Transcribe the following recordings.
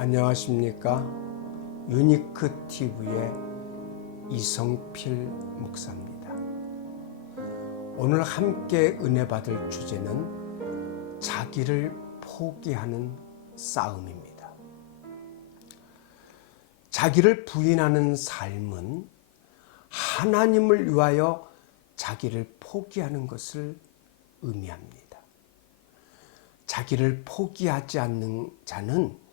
안녕하십니까? 유니크 TV의 이성필 목사입니다. 오늘 함께 은혜 받을 주제는 자기를 포기하는 싸움입니다. 자기를 부인하는 삶은 하나님을 위하여 자기를 포기하는 것을 의미합니다. 자기를 포기하지 않는 자는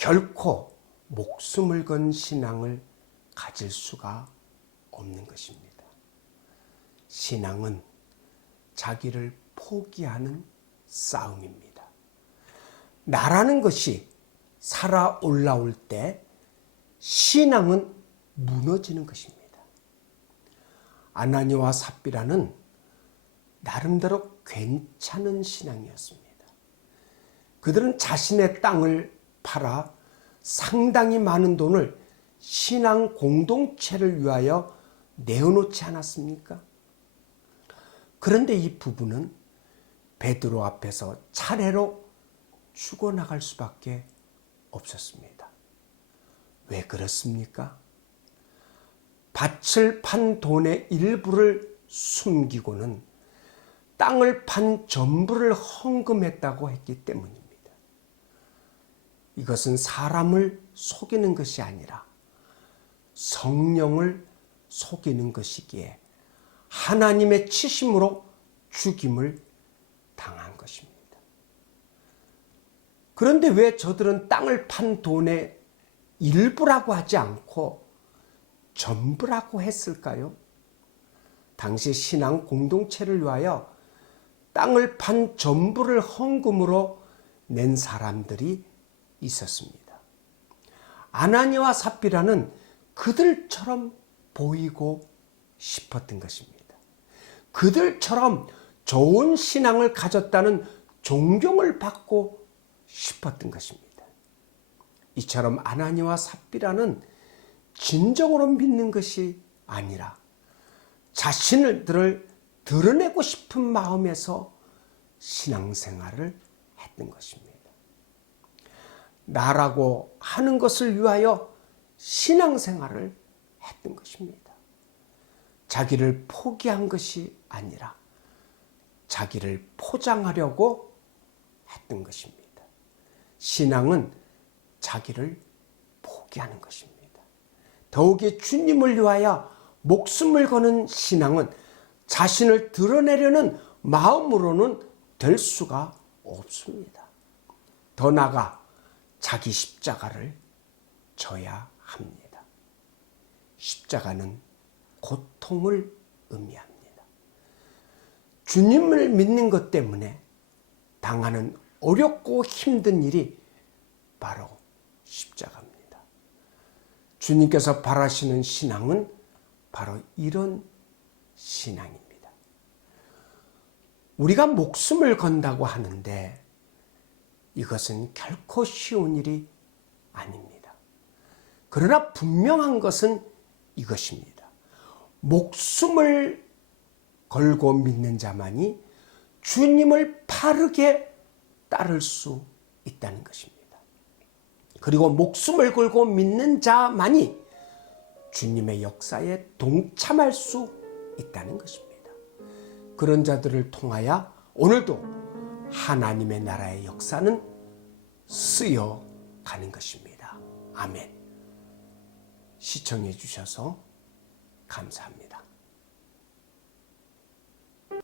결코 목숨을 건 신앙을 가질 수가 없는 것입니다. 신앙은 자기를 포기하는 싸움입니다. 나라는 것이 살아 올라올 때 신앙은 무너지는 것입니다. 아나니와 삽비라는 나름대로 괜찮은 신앙이었습니다. 그들은 자신의 땅을 팔아 상당히 많은 돈을 신앙 공동체를 위하여 내어놓지 않았습니까? 그런데 이 부부는 베드로 앞에서 차례로 죽어나갈 수밖에 없었습니다. 왜 그렇습니까? 밭을 판 돈의 일부를 숨기고는 땅을 판 전부를 헌금했다고 했기 때문입니다. 이것은 사람을 속이는 것이 아니라 성령을 속이는 것이기에 하나님의 치심으로 죽임을 당한 것입니다. 그런데 왜 저들은 땅을 판 돈의 일부라고 하지 않고 전부라고 했을까요? 당시 신앙 공동체를 위하여 땅을 판 전부를 헌금으로 낸 사람들이 있었습니다. 아나니와 삽비라는 그들처럼 보이고 싶었던 것입니다. 그들처럼 좋은 신앙을 가졌다는 존경을 받고 싶었던 것입니다. 이처럼 아나니와 삽비라는 진정으로 믿는 것이 아니라 자신들을 드러내고 싶은 마음에서 신앙생활을 했던 것입니다. 나라고 하는 것을 위하여 신앙생활을 했던 것입니다. 자기를 포기한 것이 아니라 자기를 포장하려고 했던 것입니다. 신앙은 자기를 포기하는 것입니다. 더욱이 주님을 위하여 목숨을 거는 신앙은 자신을 드러내려는 마음으로는 될 수가 없습니다. 더 나아가 자기 십자가를 져야 합니다. 십자가는 고통을 의미합니다. 주님을 믿는 것 때문에 당하는 어렵고 힘든 일이 바로 십자가입니다. 주님께서 바라시는 신앙은 바로 이런 신앙입니다. 우리가 목숨을 건다고 하는데 이것은 결코 쉬운 일이 아닙니다. 그러나 분명한 것은 이것입니다. 목숨을 걸고 믿는 자만이 주님을 바르게 따를 수 있다는 것입니다. 그리고 목숨을 걸고 믿는 자만이 주님의 역사에 동참할 수 있다는 것입니다. 그런 자들을 통하여 오늘도 하나님의 나라의 역사는 쓰여가는 것입니다. 아멘. 시청해 주셔서 감사합니다.